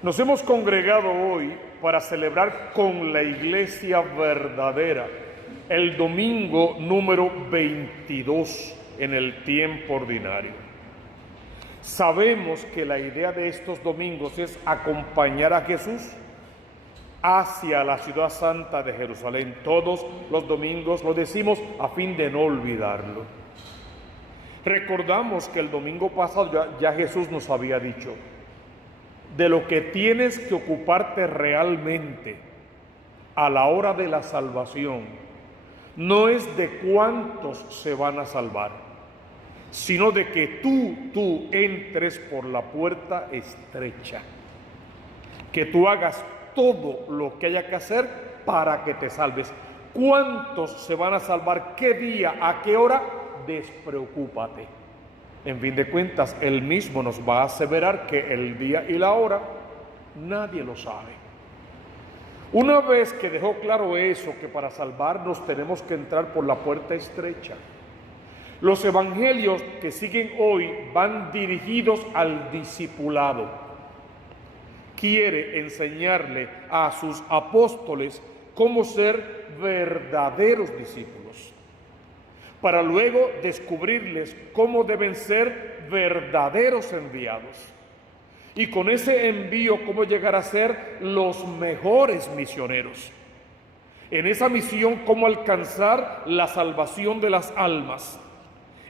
Nos hemos congregado hoy para celebrar con la iglesia verdadera el domingo número 22 en el tiempo ordinario. Sabemos que la idea de estos domingos es acompañar a Jesús hacia la ciudad santa de Jerusalén. Todos los domingos lo decimos a fin de no olvidarlo. Recordamos que el domingo pasado ya Jesús nos había dicho: de lo que tienes que ocuparte realmente a la hora de la salvación no es de cuántos se van a salvar, sino de que tú entres por la puerta estrecha, que tú hagas todo lo que haya que hacer para que te salves. ¿Cuántos se van a salvar? ¿Qué día? ¿A qué hora? Despreocúpate. En fin de cuentas, Él mismo nos va a aseverar que el día y la hora nadie lo sabe. Una vez que dejó claro eso, que para salvarnos tenemos que entrar por la puerta estrecha, los evangelios que siguen hoy van dirigidos al discipulado. Quiere enseñarle a sus apóstoles cómo ser verdaderos discípulos, para luego descubrirles cómo deben ser verdaderos enviados. Y con ese envío, cómo llegar a ser los mejores misioneros. En esa misión, cómo alcanzar la salvación de las almas.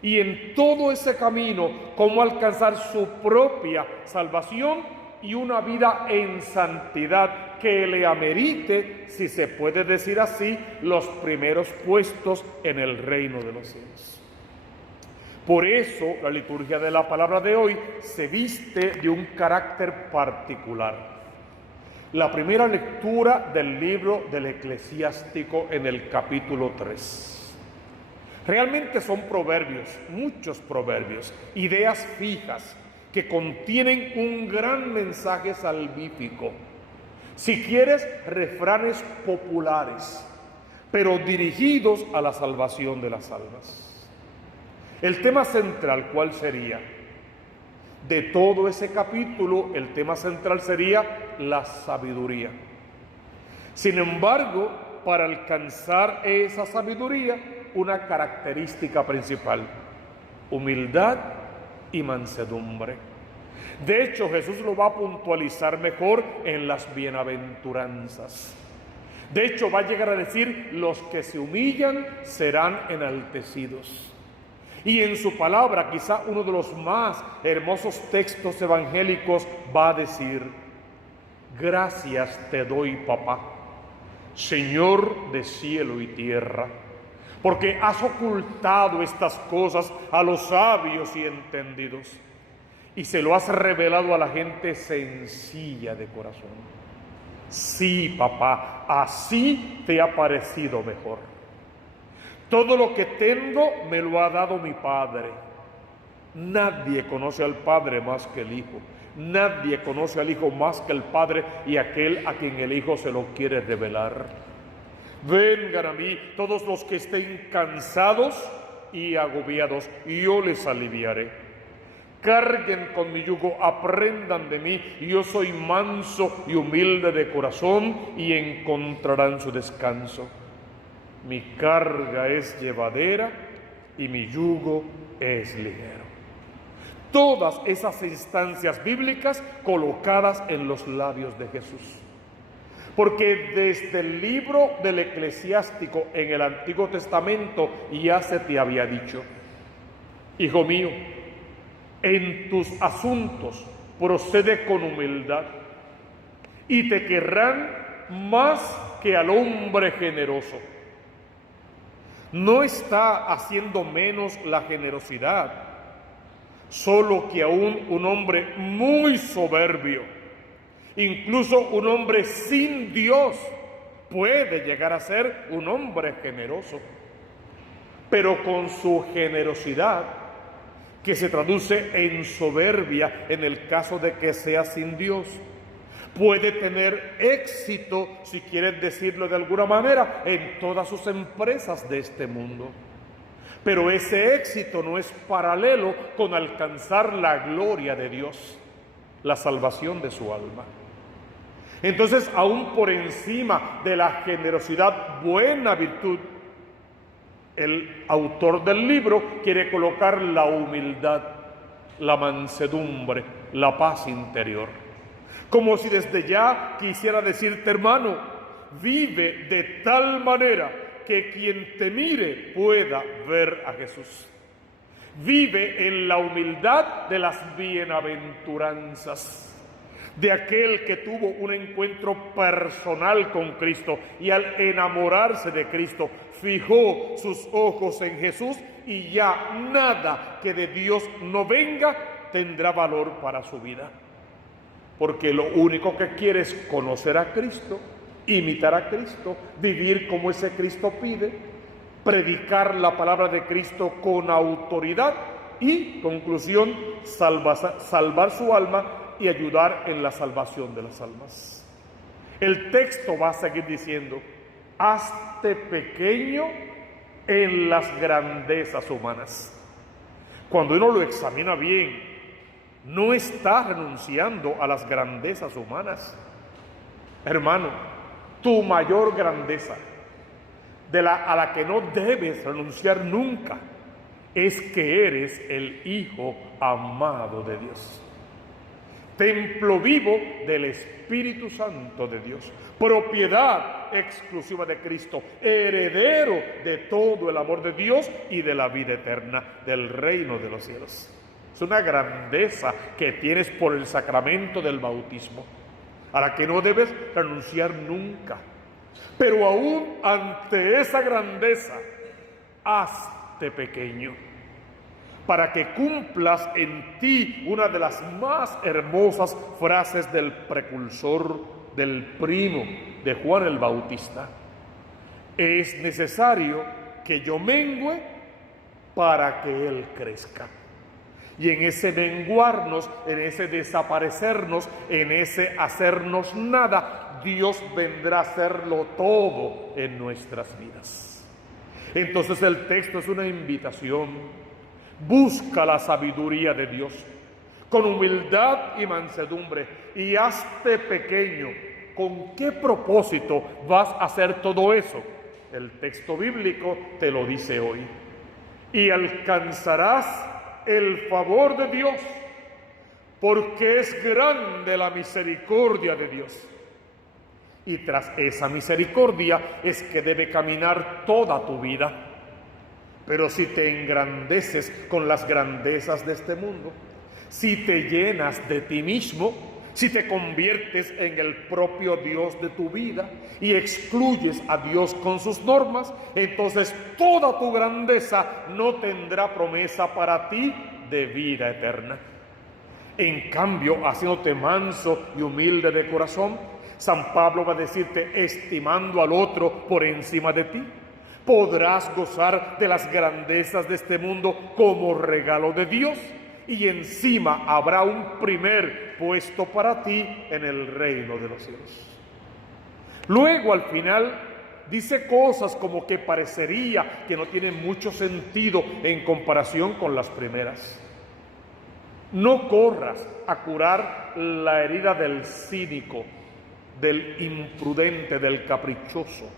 Y en todo ese camino, cómo alcanzar su propia salvación y una vida en santidad que le amerite, si se puede decir así, los primeros puestos en el reino de los cielos. Por eso la liturgia de la palabra de hoy se viste de un carácter particular. La primera lectura del libro del Eclesiástico en el capítulo 3. Realmente son proverbios, muchos proverbios, ideas fijas que contienen un gran mensaje salvífico. Si quieres, refranes populares, pero dirigidos a la salvación de las almas. El tema central, ¿cuál sería? De todo ese capítulo, el tema central sería la sabiduría. Sin embargo, para alcanzar esa sabiduría, una característica principal: humildad y mansedumbre. De hecho, Jesús lo va a puntualizar mejor en las bienaventuranzas. De hecho, va a llegar a decir: los que se humillan serán enaltecidos. Y en su palabra, quizá uno de los más hermosos textos evangélicos, va a decir: gracias te doy, papá, Señor de cielo y tierra, porque has ocultado estas cosas a los sabios y entendidos, y se lo has revelado a la gente sencilla de corazón. Sí, papá, así te ha parecido mejor. Todo lo que tengo me lo ha dado mi Padre. Nadie conoce al Padre más que el Hijo. Nadie conoce al Hijo más que el Padre y aquel a quien el Hijo se lo quiere revelar. Vengan a mí todos los que estén cansados y agobiados, y yo les aliviaré. Carguen con mi yugo, aprendan de mí, y yo soy manso y humilde de corazón, y encontrarán su descanso. Mi carga es llevadera y mi yugo es ligero. Todas esas instancias bíblicas colocadas en los labios de Jesús. Porque desde el libro del Eclesiástico en el Antiguo Testamento ya se te había dicho: hijo mío, en tus asuntos procede con humildad, y te querrán más que al hombre generoso. No está haciendo menos la generosidad, solo que aún un hombre muy soberbio, incluso un hombre sin Dios, puede llegar a ser un hombre generoso. Pero con su generosidad, que se traduce en soberbia en el caso de que sea sin Dios, puede tener éxito, si quieres decirlo de alguna manera, en todas sus empresas de este mundo. Pero ese éxito no es paralelo con alcanzar la gloria de Dios, la salvación de su alma. Entonces, aún por encima de la generosidad, buena virtud, el autor del libro quiere colocar la humildad, la mansedumbre, la paz interior. Como si desde ya quisiera decirte, hermano, vive de tal manera que quien te mire pueda ver a Jesús. Vive en la humildad de las bienaventuranzas, de aquel que tuvo un encuentro personal con Cristo y al enamorarse de Cristo fijó sus ojos en Jesús y ya nada que de Dios no venga tendrá valor para su vida. Porque lo único que quiere es conocer a Cristo, imitar a Cristo, vivir como ese Cristo pide, predicar la palabra de Cristo con autoridad y, conclusión, salvar su alma y ayudar en la salvación de las almas. El texto va a seguir diciendo, hazte pequeño en las grandezas humanas. Cuando uno lo examina bien, no está renunciando a las grandezas humanas. Hermano, tu mayor grandeza, a la que no debes renunciar nunca, es que eres el Hijo amado de Dios. Templo vivo del Espíritu Santo de Dios, propiedad exclusiva de Cristo, heredero de todo el amor de Dios y de la vida eterna, del reino de los cielos. Es una grandeza que tienes por el sacramento del bautismo, a la que no debes renunciar nunca. Pero aún ante esa grandeza, hazte pequeño, para que cumplas en ti una de las más hermosas frases del precursor, del primo de Juan el Bautista. Es necesario que yo mengüe para que Él crezca. Y en ese menguarnos, en ese desaparecernos, en ese hacernos nada, Dios vendrá a hacerlo todo en nuestras vidas. Entonces el texto es una invitación. Busca la sabiduría de Dios con humildad y mansedumbre y hazte pequeño. ¿Con qué propósito vas a hacer todo eso? El texto bíblico te lo dice hoy. Y alcanzarás el favor de Dios, porque es grande la misericordia de Dios. Y tras esa misericordia es que debe caminar toda tu vida. Pero si te engrandeces con las grandezas de este mundo, si te llenas de ti mismo, si te conviertes en el propio Dios de tu vida y excluyes a Dios con sus normas, entonces toda tu grandeza no tendrá promesa para ti de vida eterna. En cambio, haciéndote manso y humilde de corazón, San Pablo va a decirte, estimando al otro por encima de ti, podrás gozar de las grandezas de este mundo como regalo de Dios, y encima habrá un primer puesto para ti en el reino de los cielos. Luego, al final, dice cosas como que parecería que no tienen mucho sentido en comparación con las primeras. No corras a curar la herida del cínico, del imprudente, del caprichoso,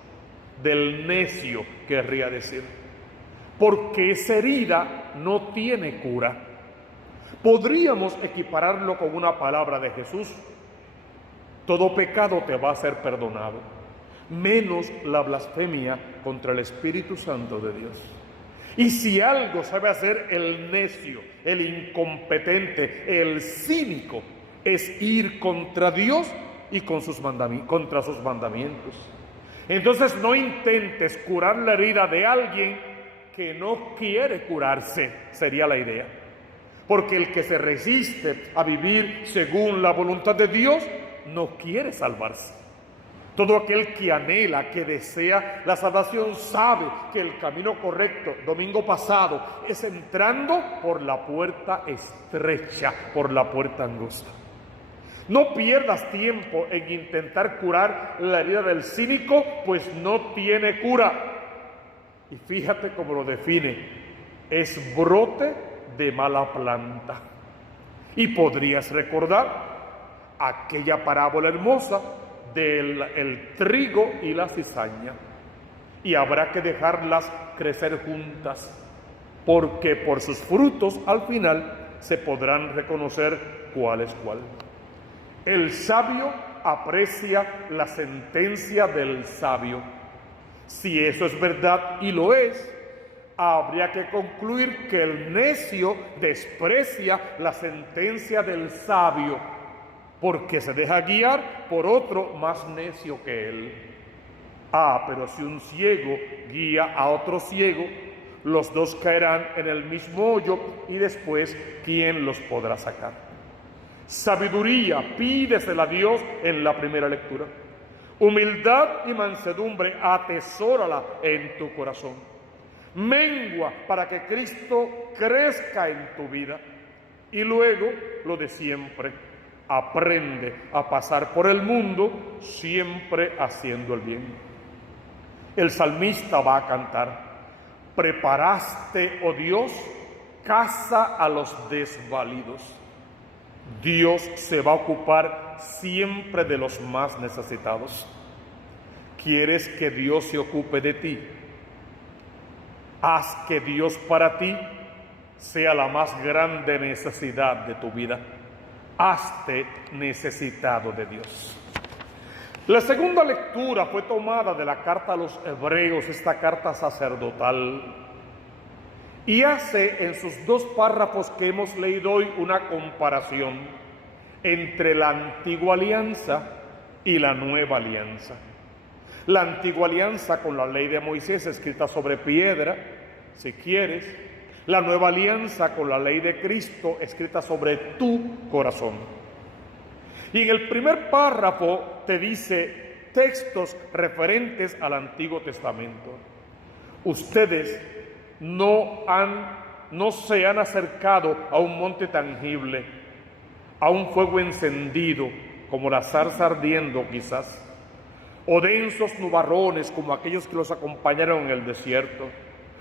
del necio, querría decir, porque esa herida no tiene cura. Podríamos equipararlo con una palabra de Jesús: todo pecado te va a ser perdonado, menos la blasfemia contra el Espíritu Santo de Dios. Y si algo sabe hacer el necio, el incompetente, el cínico, es ir contra Dios y contra sus mandamientos. Entonces no intentes curar la herida de alguien que no quiere curarse, sería la idea. Porque el que se resiste a vivir según la voluntad de Dios no quiere salvarse. Todo aquel que anhela, que desea la salvación, sabe que el camino correcto, domingo pasado, es entrando por la puerta estrecha, por la puerta angosta. No pierdas tiempo en intentar curar la herida del cínico, pues no tiene cura. Y fíjate cómo lo define: es brote de mala planta. Y podrías recordar aquella parábola hermosa del el trigo y la cizaña, y habrá que dejarlas crecer juntas, porque por sus frutos al final se podrán reconocer cuál es cuál. El sabio aprecia la sentencia del sabio. Si eso es verdad, y lo es, habría que concluir que el necio desprecia la sentencia del sabio, porque se deja guiar por otro más necio que él. Pero si un ciego guía a otro ciego, los dos caerán en el mismo hoyo, y después, ¿quién los podrá sacar? Sabiduría, pídesela a Dios en la primera lectura. Humildad y mansedumbre, atesórala en tu corazón. Mengua para que Cristo crezca en tu vida. Y luego, lo de siempre, aprende a pasar por el mundo siempre haciendo el bien. El salmista va a cantar: preparaste, oh Dios, casa a los desvalidos. Dios se va a ocupar siempre de los más necesitados. ¿Quieres que Dios se ocupe de ti? Haz que Dios para ti sea la más grande necesidad de tu vida. Hazte necesitado de Dios. La segunda lectura fue tomada de la carta a los Hebreos, esta carta sacerdotal, y hace en sus 2 párrafos que hemos leído hoy una comparación entre la antigua alianza y la nueva alianza. La antigua alianza con la ley de Moisés escrita sobre piedra, si quieres; la nueva alianza con la ley de Cristo escrita sobre tu corazón. Y en el primer párrafo te dice textos referentes al Antiguo Testamento. Ustedes no se han acercado a un monte tangible, a un fuego encendido como la zarza ardiendo quizás, o densos nubarrones como aquellos que los acompañaron en el desierto,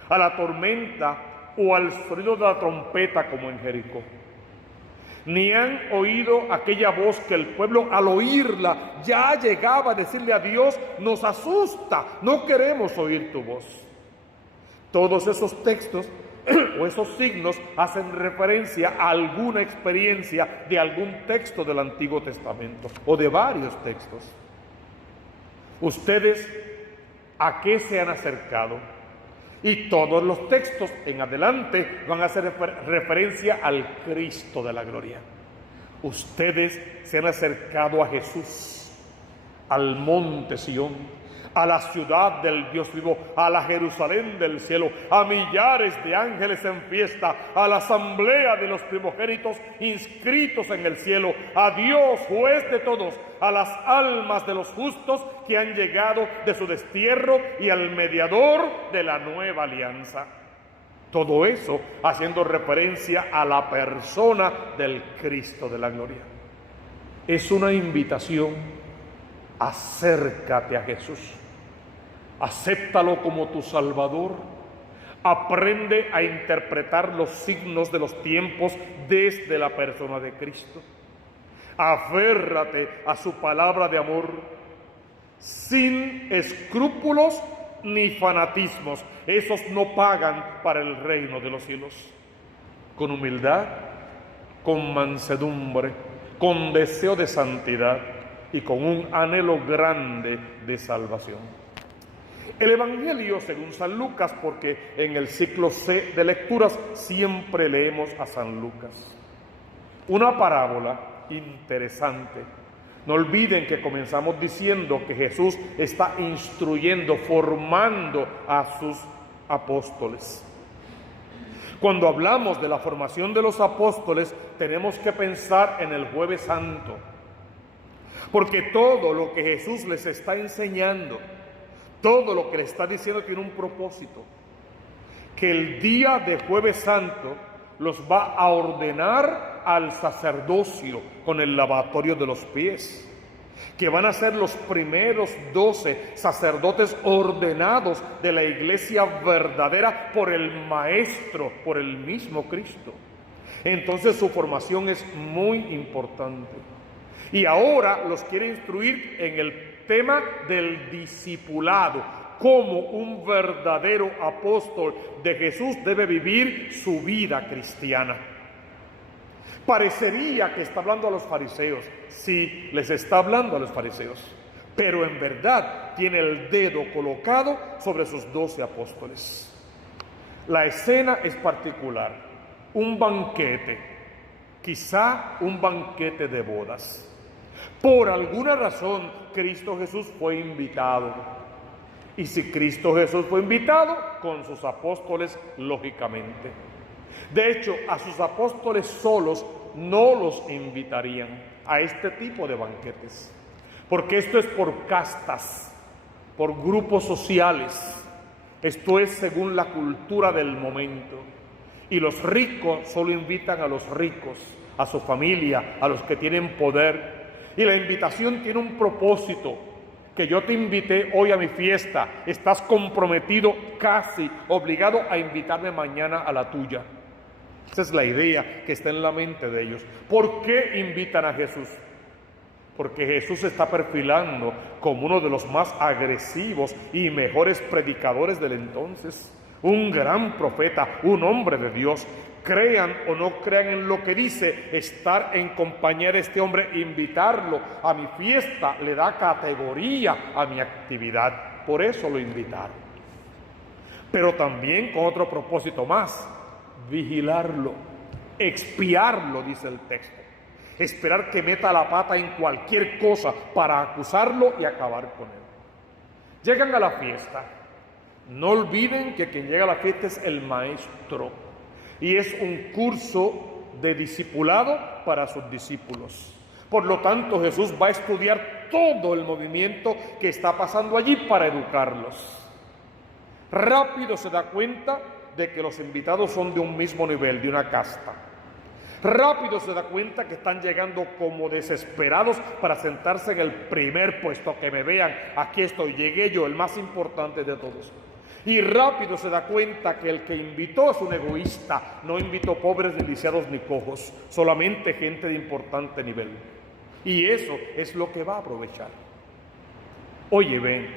a la tormenta o al sonido de la trompeta como en Jericó. Ni han oído aquella voz que el pueblo al oírla ya llegaba a decirle a Dios: nos asusta, no queremos oír tu voz. Todos esos textos o esos signos hacen referencia a alguna experiencia de algún texto del Antiguo Testamento o de varios textos. ¿Ustedes a qué se han acercado? Y todos los textos en adelante van a hacer referencia al Cristo de la gloria. Ustedes se han acercado a Jesús, al monte Sión, a la ciudad del Dios vivo, a la Jerusalén del cielo, a millares de ángeles en fiesta, a la asamblea de los primogénitos inscritos en el cielo, a Dios, juez de todos, a las almas de los justos que han llegado de su destierro, y al mediador de la nueva alianza. Todo eso haciendo referencia a la persona del Cristo de la gloria. Es una invitación: acércate a Jesús, acéptalo como tu Salvador, aprende a interpretar los signos de los tiempos desde la persona de Cristo, aférrate a su palabra de amor, sin escrúpulos ni fanatismos. Esos no pagan para el reino de los cielos. Con humildad, con mansedumbre, con deseo de santidad y con un anhelo grande de salvación. El Evangelio según San Lucas, porque en el ciclo C de lecturas siempre leemos a San Lucas. Una parábola interesante. No olviden que comenzamos diciendo que Jesús está instruyendo, formando a sus apóstoles. Cuando hablamos de la formación de los apóstoles, tenemos que pensar en el Jueves Santo, porque todo lo que Jesús les está enseñando, todo lo que les está diciendo tiene un propósito: que el día de Jueves Santo los va a ordenar al sacerdocio con el lavatorio de los pies, que van a ser los primeros 12 sacerdotes ordenados de la iglesia verdadera por el Maestro, por el mismo Cristo. Entonces su formación es muy importante. Y ahora los quiere instruir en el tema del discipulado, cómo un verdadero apóstol de Jesús debe vivir su vida cristiana. Parecería que está hablando a los fariseos. Sí, les está hablando a los fariseos, pero en verdad tiene el dedo colocado sobre sus 12 apóstoles. La escena es particular, un banquete, quizá un banquete de bodas. Por alguna razón, Cristo Jesús fue invitado. Y si Cristo Jesús fue invitado, con sus apóstoles, lógicamente. De hecho, a sus apóstoles solos no los invitarían a este tipo de banquetes, porque esto es por castas, por grupos sociales. Esto es según la cultura del momento. Y los ricos solo invitan a los ricos, a su familia, a los que tienen poder. Y la invitación tiene un propósito, que yo te invité hoy a mi fiesta, estás comprometido, casi obligado a invitarme mañana a la tuya. Esa es la idea que está en la mente de ellos. ¿Por qué invitan a Jesús? Porque Jesús se está perfilando como uno de los más agresivos y mejores predicadores del entonces. Un gran profeta, un hombre de Dios. Crean o no crean en lo que dice, estar en compañía de este hombre, invitarlo a mi fiesta, le da categoría a mi actividad. Por eso lo invitaron. Pero también con otro propósito más, vigilarlo, expiarlo, dice el texto. Esperar que meta la pata en cualquier cosa para acusarlo y acabar con él. Llegan a la fiesta. No olviden que quien llega a la fiesta es el maestro. Y es un curso de discipulado para sus discípulos. Por lo tanto, Jesús va a estudiar todo el movimiento que está pasando allí para educarlos. Rápido se da cuenta de que los invitados son de un mismo nivel, de una casta. Rápido se da cuenta que están llegando como desesperados para sentarse en el primer puesto, que me vean, aquí estoy, llegué yo, el más importante de todos. Y rápido se da cuenta que el que invitó es un egoísta, no invitó pobres, ni lisiados, ni cojos, solamente gente de importante nivel. Y eso es lo que va a aprovechar. Oye, ven,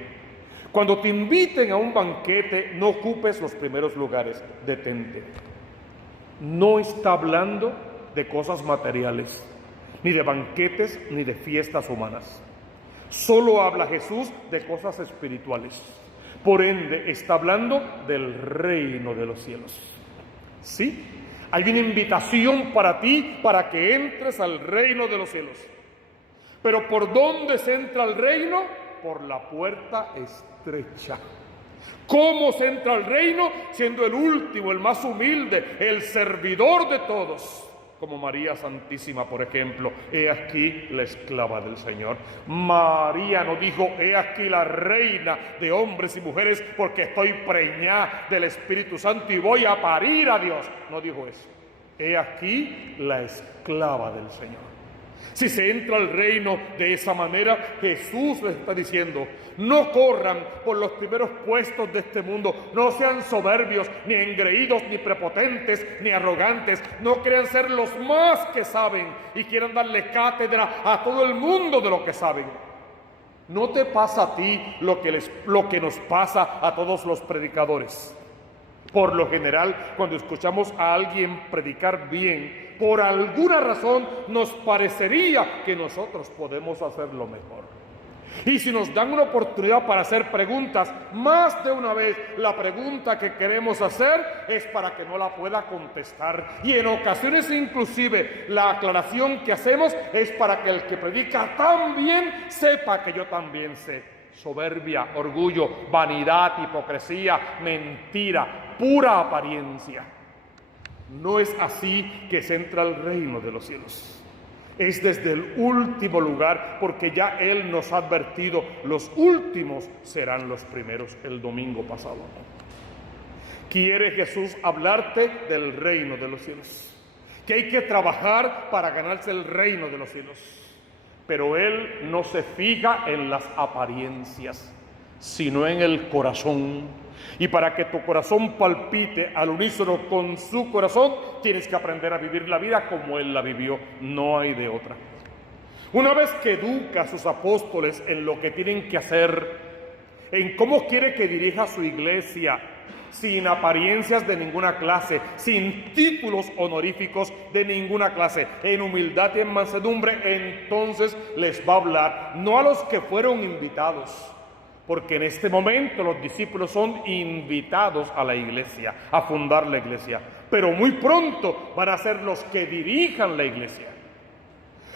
cuando te inviten a un banquete, no ocupes los primeros lugares, detente. No está hablando de cosas materiales, ni de banquetes, ni de fiestas humanas. Solo habla Jesús de cosas espirituales. Por ende, está hablando del reino de los cielos. ¿Sí? Hay una invitación para ti, para que entres al reino de los cielos. Pero ¿por dónde se entra al reino? Por la puerta estrecha. ¿Cómo se entra al reino? Siendo el último, el más humilde, el servidor de todos. Como María Santísima, por ejemplo. He aquí la esclava del Señor. María no dijo, he aquí la reina de hombres y mujeres, porque estoy preñada del Espíritu Santo y voy a parir a Dios. No dijo eso. He aquí la esclava del Señor. Si se entra al reino de esa manera, Jesús les está diciendo, no corran por los primeros puestos de este mundo, no sean soberbios, ni engreídos, ni prepotentes, ni arrogantes, no crean ser los más que saben y quieran darle cátedra a todo el mundo de lo que saben. ¿No te pasa a ti lo que nos pasa a todos los predicadores? Por lo general, cuando escuchamos a alguien predicar bien, por alguna razón nos parecería que nosotros podemos hacerlo mejor. Y si nos dan una oportunidad para hacer preguntas, más de una vez la pregunta que queremos hacer es para que no la pueda contestar. Y en ocasiones inclusive la aclaración que hacemos es para que el que predica también sepa que yo también sé. Soberbia, orgullo, vanidad, hipocresía, mentira, pura apariencia. No es así que se entra al reino de los cielos. Es desde el último lugar, porque ya Él nos ha advertido, los últimos serán los primeros, el domingo pasado. Quiere Jesús hablarte del reino de los cielos, que hay que trabajar para ganarse el reino de los cielos. Pero Él no se fija en las apariencias, sino en el corazón. Y para que tu corazón palpite al unísono con su corazón, tienes que aprender a vivir la vida como Él la vivió. No hay de otra. Una vez que educa a sus apóstoles en lo que tienen que hacer, en cómo quiere que dirija su iglesia, sin apariencias de ninguna clase, sin títulos honoríficos de ninguna clase, en humildad y en mansedumbre, entonces les va a hablar, no a los que fueron invitados, porque en este momento los discípulos son invitados a la iglesia, a fundar la iglesia, pero muy pronto van a ser los que dirijan la iglesia.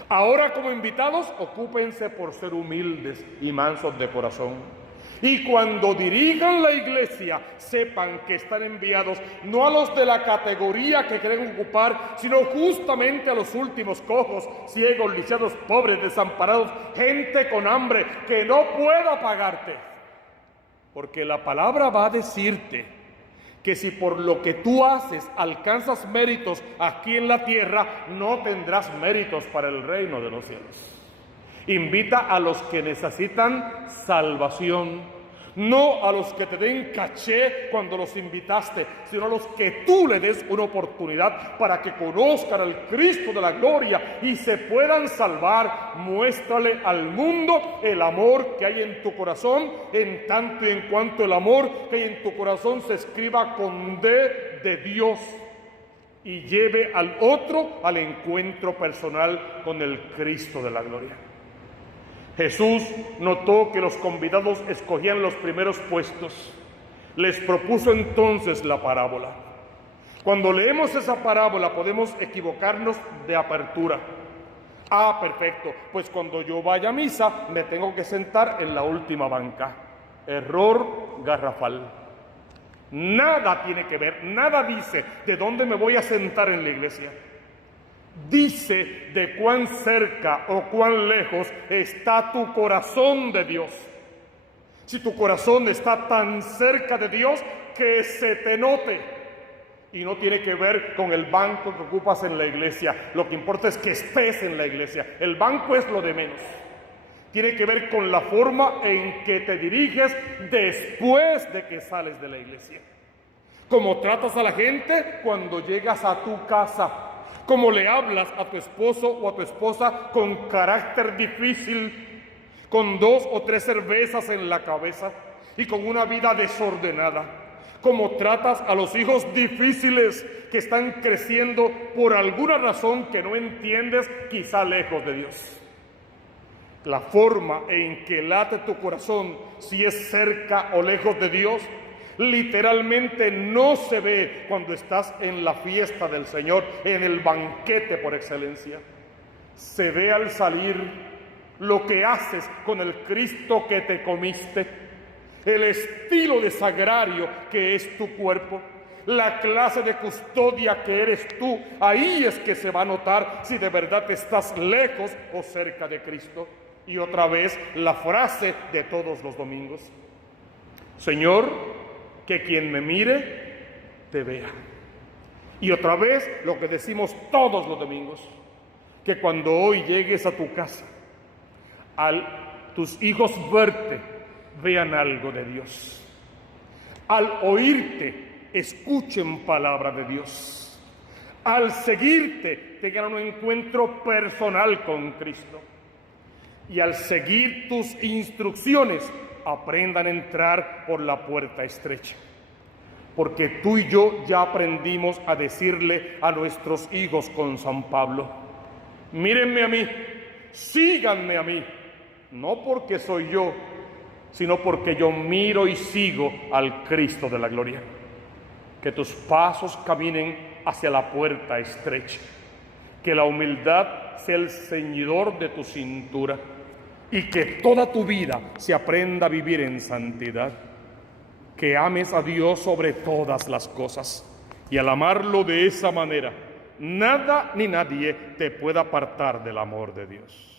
Ahora, como invitados, ocúpense por ser humildes y mansos de corazón. Y cuando dirijan la iglesia, sepan que están enviados no a los de la categoría que quieren ocupar, sino justamente a los últimos, cojos, ciegos, lisiados, pobres, desamparados, gente con hambre que no pueda pagarte. Porque la palabra va a decirte que si por lo que tú haces alcanzas méritos aquí en la tierra, no tendrás méritos para el reino de los cielos. Invita a los que necesitan salvación, no a los que te den caché cuando los invitaste, sino a los que tú le des una oportunidad para que conozcan al Cristo de la gloria y se puedan salvar. Muéstrale al mundo el amor que hay en tu corazón, en tanto y en cuanto el amor que hay en tu corazón se escriba con D de Dios y lleve al otro al encuentro personal con el Cristo de la gloria. Jesús notó que los convidados escogían los primeros puestos. Les propuso entonces la parábola. Cuando leemos esa parábola podemos equivocarnos de apertura. Ah, perfecto, pues cuando yo vaya a misa me tengo que sentar en la última banca. Error garrafal. Nada tiene que ver, nada dice de dónde me voy a sentar en la iglesia. Dice de cuán cerca o cuán lejos está tu corazón de Dios. Si tu corazón está tan cerca de Dios, que se te note. Y no tiene que ver con el banco que ocupas en la iglesia. Lo que importa es que estés en la iglesia. El banco es lo de menos. Tiene que ver con la forma en que te diriges después de que sales de la iglesia. Cómo tratas a la gente cuando llegas a tu casa. Cómo le hablas a tu esposo o a tu esposa con carácter difícil, con 2 o 3 cervezas en la cabeza y con una vida desordenada. Cómo tratas a los hijos difíciles que están creciendo por alguna razón que no entiendes, quizá lejos de Dios. La forma en que late tu corazón, si es cerca o lejos de Dios, literalmente no se ve cuando estás en la fiesta del Señor, en el banquete por excelencia. Se ve al salir lo que haces con el Cristo que te comiste, el estilo de sagrario que es tu cuerpo, la clase de custodia que eres tú. Ahí es que se va a notar si de verdad estás lejos o cerca de Cristo. Y otra vez la frase de todos los domingos: Señor, que quien me mire, te vea. Y otra vez lo que decimos todos los domingos, que cuando hoy llegues a tu casa, tus hijos verte, vean algo de Dios. Al oírte, escuchen palabra de Dios. Al seguirte, tengan un encuentro personal con Cristo. Y al seguir tus instrucciones, aprendan a entrar por la puerta estrecha. Porque tú y yo ya aprendimos a decirle a nuestros hijos con San Pablo: mírenme a mí, síganme a mí, no porque soy yo, sino porque yo miro y sigo al Cristo de la gloria. Que tus pasos caminen hacia la puerta estrecha, que la humildad sea el ceñidor de tu cintura, y que toda tu vida se aprenda a vivir en santidad. Que ames a Dios sobre todas las cosas, y al amarlo de esa manera, nada ni nadie te pueda apartar del amor de Dios.